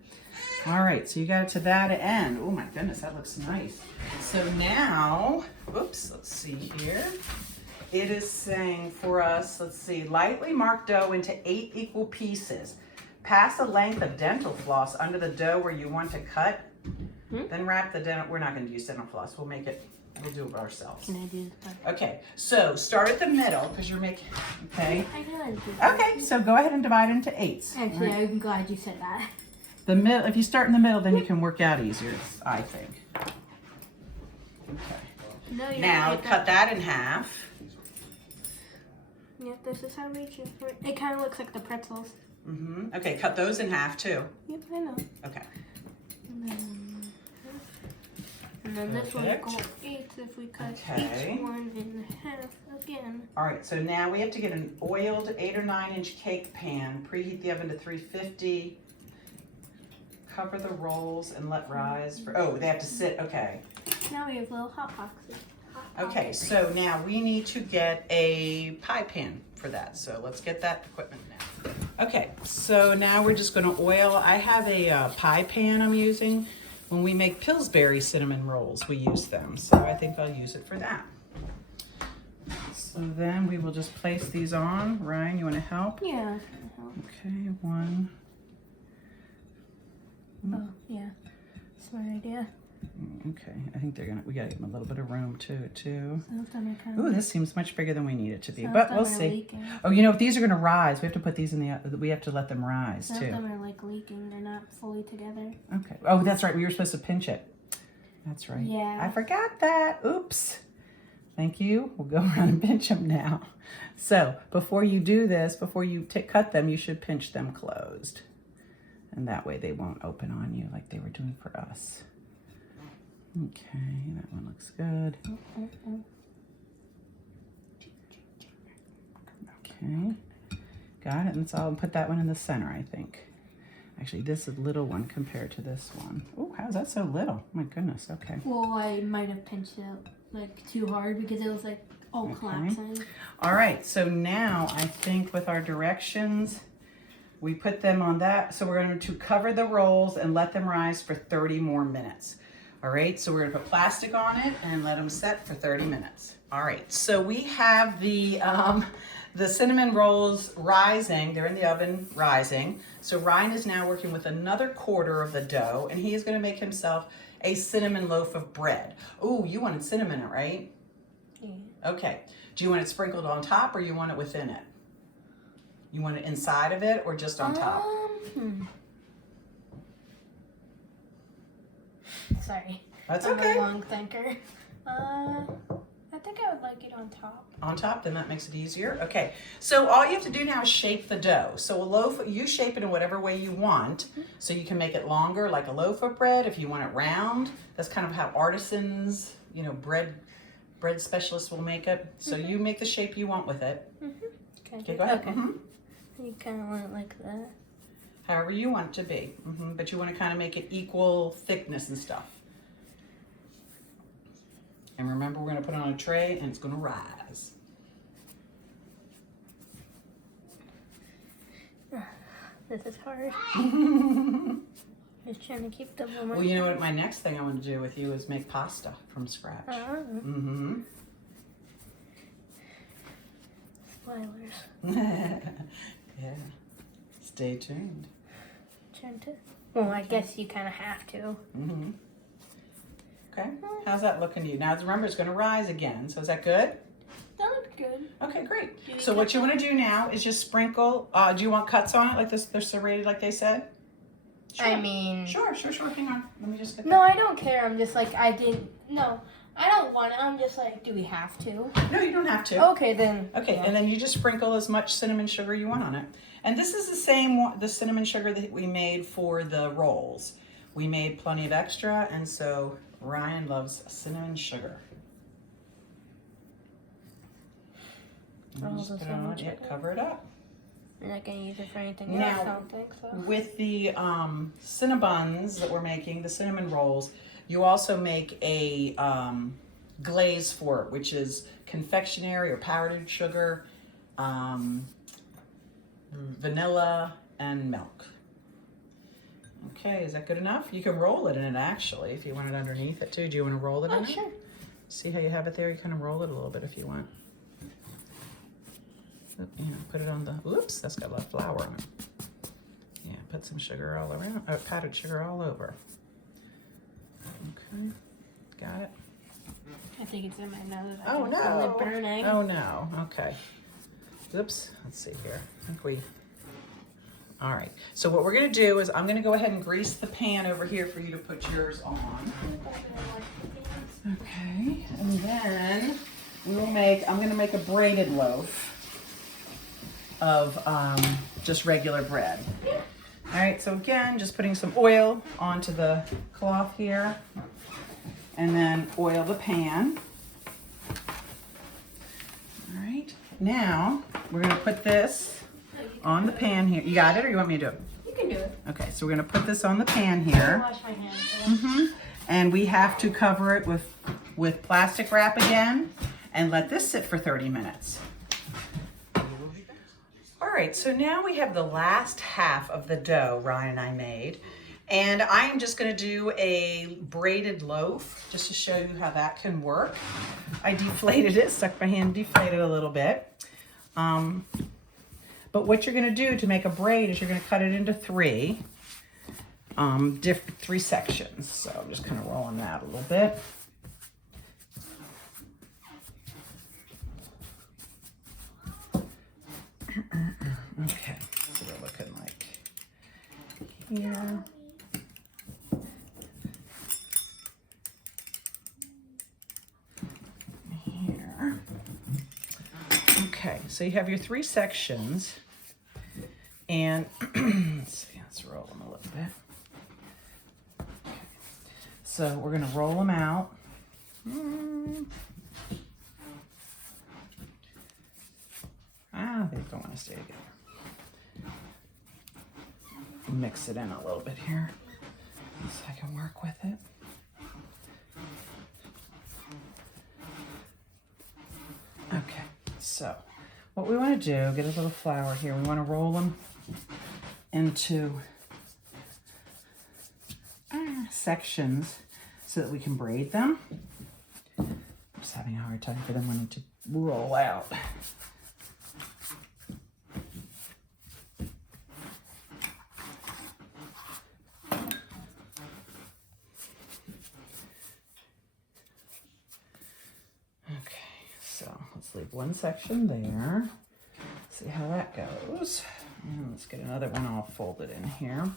All right, so you got it to that end. Oh my goodness, that looks nice. So now, oops, let's see here. It is saying for us, let's see, lightly mark dough into 8 equal pieces. Pass a length of dental floss under the dough where you want to cut. Then wrap the dental, we're not gonna use dental floss. We'll do it ourselves. Can I do this part? Okay, so start at the middle because you're making, okay? I know how to do that. Okay, so go ahead and divide into 8s. Actually, All right. I'm glad you said that. The middle, if you start in the middle, then you can work out easier, I think. Okay. No, you Now don't get cut that in half. Yep, this is how we choose for it. It kind of looks like the pretzels. Okay, cut those in half too. Yep, I know. Okay. And then this one Perfect. will go 8 if we cut Okay. each one in half again. All right, so now we have to get an oiled 8 or 9 inch cake pan. Preheat the oven to 350. Cover the rolls and let rise for, oh, they have to sit, okay. Now we have little hot boxes. Okay, so now we need to get a pie pan for that. So let's get that equipment now. Okay, so now we're just gonna oil. I have a pie pan I'm using. When we make Pillsbury cinnamon rolls, we use them. So I think I'll use it for that. So then we will just place these on. Ryan, you wanna help? Yeah, that's gonna help. Okay, 1. Oh, yeah. Smart idea. Okay, I think we gotta give them a little bit of room too. Some of them are kind Ooh, of. this seems much bigger than we need it to be, Some but of them we'll are see. leaking. Oh, you know, these are gonna rise. We have to put these in we have to let them rise Some too. of them are like leaking. They're not fully together. Okay. Oh, that's right. We were supposed to pinch it. That's right. Yeah. I forgot that. Oops. Thank you. We'll go around and pinch them now. So before you do this, before you cut them, you should pinch them closed. And that way they won't open on you like they were doing for us. Okay, that one looks good. Okay, got it. And so I'll put that one in the center, I think. Actually, this is a little one compared to this one. Oh, how's that so little? Oh my goodness, okay. Well, I might have pinched it like too hard because it was like all collapsing. All right, so now I think with our directions, we put them on that. So we're going to cover the rolls and let them rise for 30 more minutes. All right, so we're gonna put plastic on it and let them set for 30 minutes. All right, so we have the cinnamon rolls rising. They're in the oven rising. So Ryan is now working with another quarter of the dough and he is gonna make himself a cinnamon loaf of bread. Oh, you wanted cinnamon in it, right? Yeah. Okay, do you want it sprinkled on top or you want it within it? You want it inside of it or just on top? Sorry. That's I'm okay. a long thinker. I think I would like it on top. On top, then that makes it easier. Okay, so all you have to do now is shape the dough. So a loaf, you shape it in whatever way you want. So you can make it longer, like a loaf of bread. If you want it round, that's kind of how artisans, you know, bread specialists will make it. So you make the shape you want with it. Okay, go ahead. Okay. You kind of want it like that. However you want it to be. But you want to kind of make it equal thickness and stuff. And remember, we're going to put it on a tray and it's going to rise. This is hard. Just trying to keep the moment. Well, you know what? My next thing I want to do with you is make pasta from scratch. Spoilers. Yeah. Stay tuned. Well, I guess you kind of have to. Okay. How's that looking to you? Now, remember, it's going to rise again. So is that good? That looks good. Okay, great. So what you want to do now is just sprinkle. Do you want cuts on it like this? They're serrated like they said? Sure. I mean... Sure. Hang on. Let me just get No, I don't care. I'm just like, I don't want it. I'm just like, do we have to? No, you don't have to. Okay, then. Okay, and then you just sprinkle as much cinnamon sugar you want on it. And this is the same one, the cinnamon sugar that we made for the rolls. We made plenty of extra, and so Ryan loves cinnamon sugar. Just put it on it, cover it up. You're not going to use it for anything Now, else, I don't think so. With the Cinnabuns that we're making, the cinnamon rolls, you also make a glaze for it, which is confectionery or powdered sugar, vanilla, and milk. Okay, is that good enough? You can roll it in it actually, if you want it underneath it too. Do you want to roll it in it? Sure. See how you have it there? You kind of roll it a little bit if you want. You know, put it on the, oops, that's got a lot of flour on it. Yeah, put some sugar all around, powdered sugar all over. Okay, got it? I think it's in my nose. Oh no. Feel it burning. Oh no, okay. Oops, let's see here. I think all right, so what we're gonna do is I'm gonna go ahead and grease the pan over here for you to put yours on. Okay, and then I'm gonna make a braided loaf of just regular bread. All right, so again, just putting some oil onto the cloth here, and then oil the pan. All right, now we're gonna put this on the pan here. You got it, or you want me to do it? You can do it. Okay, so we're gonna put this on the pan here. I'll wash my hands. And we have to cover it with plastic wrap again and let this sit for 30 minutes. All right, so now we have the last half of the dough Ryan and I made. And I am just gonna do a braided loaf just to show you how that can work. I deflated it, stuck my hand, deflated a little bit. But what you're gonna do to make a braid is you're gonna cut it into three sections. So I'm just kind of rolling that a little bit. Okay, so we're looking like here. Here. Okay, so you have your three sections, and let's see, let's roll them a little bit. Okay. So we're gonna roll them out. They don't want to stay together. Mix it in a little bit here so I can work with it. Okay, so what we want to do, get a little flour here. We want to roll them into sections so that we can braid them. I'm just having a hard time for them wanting to roll out. Leave one section there. See how that goes. And let's get another one all folded in here.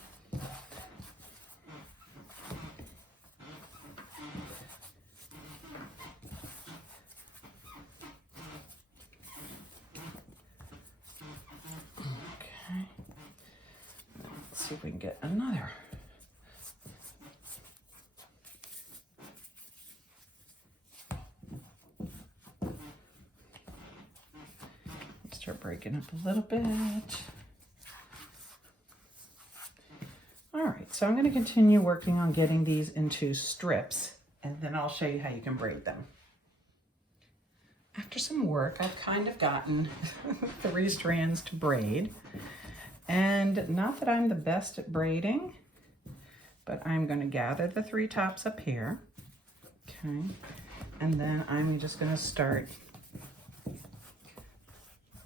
see if we can get another. Start breaking up a little bit. All right, so I'm going to continue working on getting these into strips, and then I'll show you how you can braid them. After some work, I've kind of gotten 3 strands to braid, and not that I'm the best at braiding, but I'm going to gather the 3 tops up here, okay, and then I'm just going to start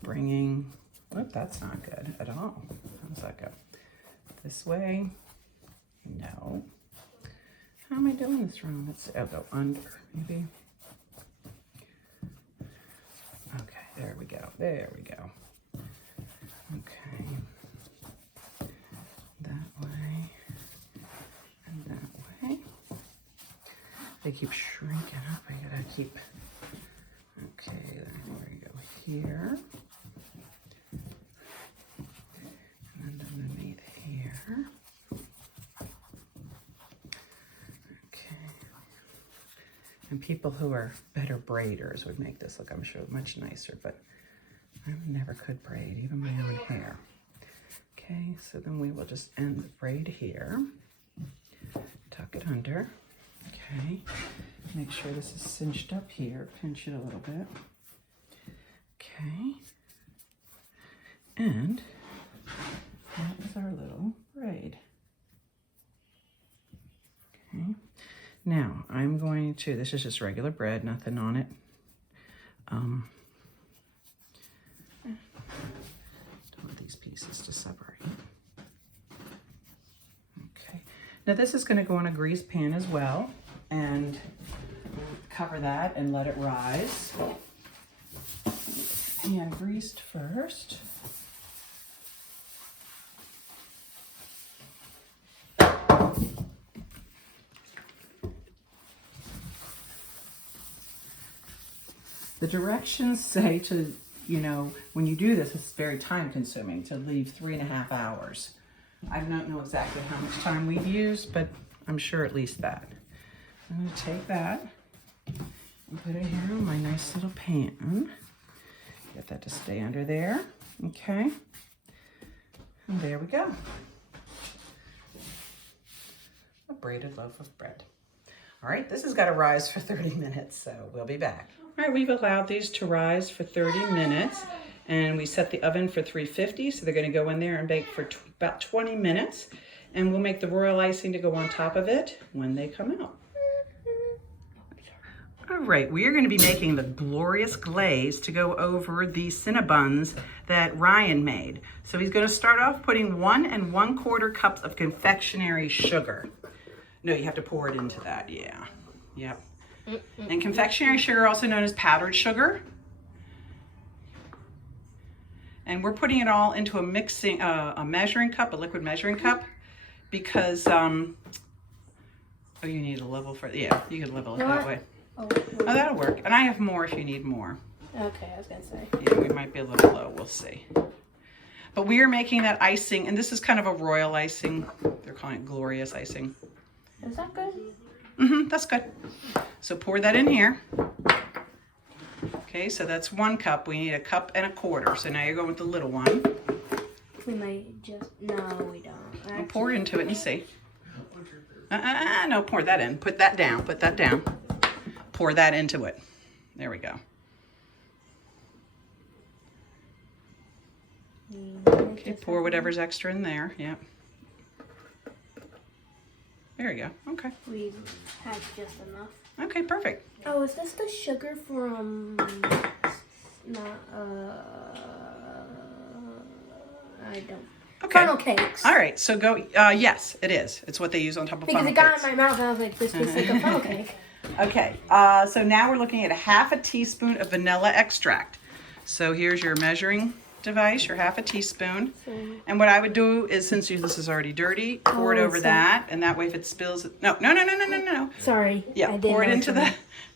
bringing, whoop, that's not good at all. How does that go? This way? No. How am I doing this wrong? Let's, oh, go under, maybe. Okay, there we go. There we go. Okay. That way. And that way. They keep shrinking up. I gotta keep, okay, there we go. Here. And underneath here. Okay. And people who are better braiders would make this look, I'm sure, much nicer, but I never could braid, even my own hair. Okay, so then we will just end the braid here. Tuck it under. Okay. Make sure this is cinched up here. Pinch it a little bit. Okay. And that is our little braid. Okay. Now I'm going to, this is just regular bread, nothing on it. Don't want these pieces to separate. Okay. Now this is going to go on a greased pan as well, and cover that and let it rise. Pan greased first. The directions say to, you know, when you do this, it's very time consuming to leave 3.5 hours. I don't know exactly how much time we've used, but I'm sure at least that. I'm going to take that and put it here on my nice little pan. Get that to stay under there. Okay. And there we go. A braided loaf of bread. All right, this has got to rise for 30 minutes, so we'll be back. All right, we've allowed these to rise for 30 minutes, and we set the oven for 350, so they're going to go in there and bake for about 20 minutes, and we'll make the royal icing to go on top of it when they come out. All right, we are going to be making the glorious glaze to go over the Cinnabuns that Ryan made. So he's going to start off putting 1 1/4 cups of confectionery sugar. No, you have to pour it into that, yeah. Yep. And confectionery sugar, also known as powdered sugar. And we're putting it all into a mixing, a measuring cup, a liquid measuring cup, because, oh, you need a level for, yeah, you can level it that way. Oh, that'll work. And I have more if you need more. Okay, I was gonna say. Yeah, we might be a little low, we'll see. But we are making that icing, and this is kind of a royal icing. They're calling it glorious icing. Is that good? Mm-hmm, that's good. So pour that in here. Okay, so that's 1 cup. We need 1 1/4. So now you're going with the little one. We might just, no, we don't. Well, pour into it and see. No, pour that in. Put that down. Put that down. Pour that into it. There we go. Okay, pour whatever's extra in there. Yep. There you go. Okay. We had just enough. Okay, perfect. Oh, is this the sugar from, I don't. Okay. Funnel cakes. All right, so go, yes, it is. It's what they use on top of Because funnel it got cakes. in my mouth and I was like, this tastes like a funnel cake. Okay, so now we're looking at 1/2 teaspoon of vanilla extract. So here's your measuring device, your 1/2 teaspoon. And what I would do is, since this is already dirty, pour it over that, and that way if it spills, no. Sorry. Yeah, pour it into the,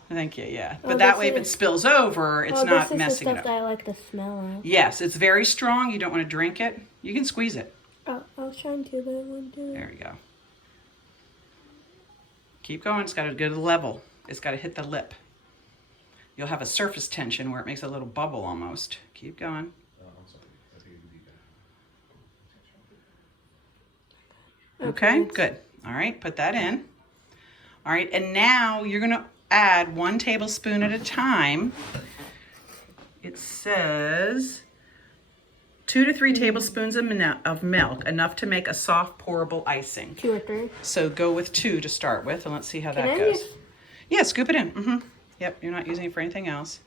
thank you, yeah. But Oh, that this way if it is- spills over, it's not messing This is the it stuff up. that I like the smell of. Yes, it's very strong. You don't want to drink it. You can squeeze it. Oh, okay. was trying to, but it wouldn't do it. There we go. Keep going. It's got to go to the level. It's got to hit the lip. You'll have a surface tension where it makes a little bubble almost. Keep going. Okay, good. All right, put that in. All right, and now you're going to add 1 tablespoon at a time. It says 2 to 3 tablespoons of milk, enough to make a soft pourable icing. 2 or 3. So go with 2 to start with, and let's see how Can that I goes. just- Yeah, scoop it in. Yep, you're not using it for anything else.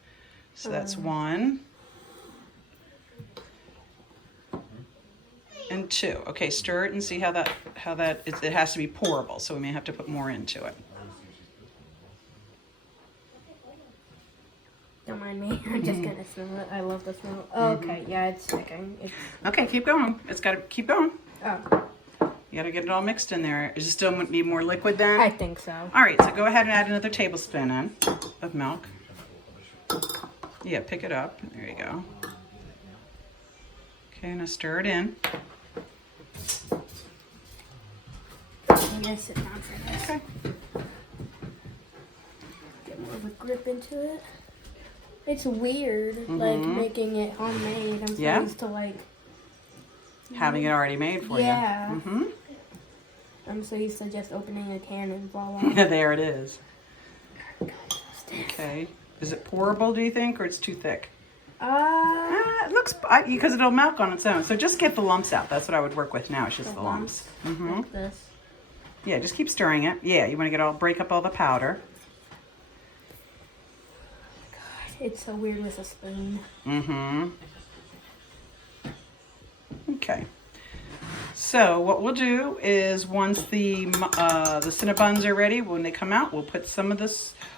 So that's 1 and 2. Okay, stir it and see how that it has to be pourable, so we may have to put more into it. Don't mind me. I'm just gonna smell it. I love the smell. Oh, okay, yeah, it's sticking. It's Okay, keep going. It's got to keep going. oh. You got to get it all mixed in there. Does it still need more liquid then? I think so. All right, so go ahead and add another tablespoon in of milk. Yeah, pick it up. There you go. Okay, now stir it in. I'm gonna sit down for this. Okay. Get more of a grip into it. It's weird, like making it homemade. I'm Yeah. supposed to like. Having it already made for Yeah. you. I'm so used to just opening a can and voila. There it is. Okay. Is it pourable, do you think, or it's too thick? It looks, because it'll melt on its own. So just get the lumps out. That's what I would work with now. It's just the lumps. Like this. Yeah, just keep stirring it. Yeah, you want to break up all the powder. It's so weird with a spoon. Okay. So what we'll do is once the Cinnabons are ready, when they come out, we'll put some of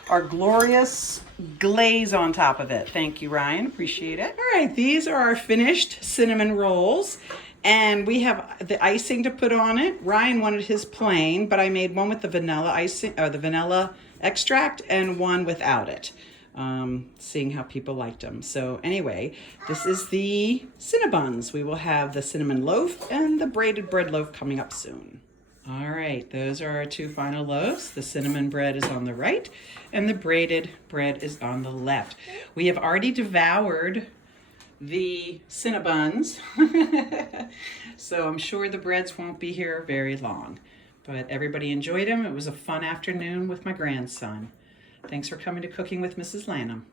our glorious glaze on top of it. Thank you, Ryan. Appreciate it. All right, these are our finished cinnamon rolls. And we have the icing to put on it. Ryan wanted his plain, but I made one with the vanilla icing, or the vanilla extract, and one without it. Seeing how people liked them. So anyway, this is the Cinnabons. We will have the cinnamon loaf and the braided bread loaf coming up soon. All right, those are our 2 final loaves. The cinnamon bread is on the right and the braided bread is on the left. We have already devoured the Cinnabons, so I'm sure the breads won't be here very long. But everybody enjoyed them. It was a fun afternoon with my grandson. Thanks for coming to Cooking with Mrs. Lanham.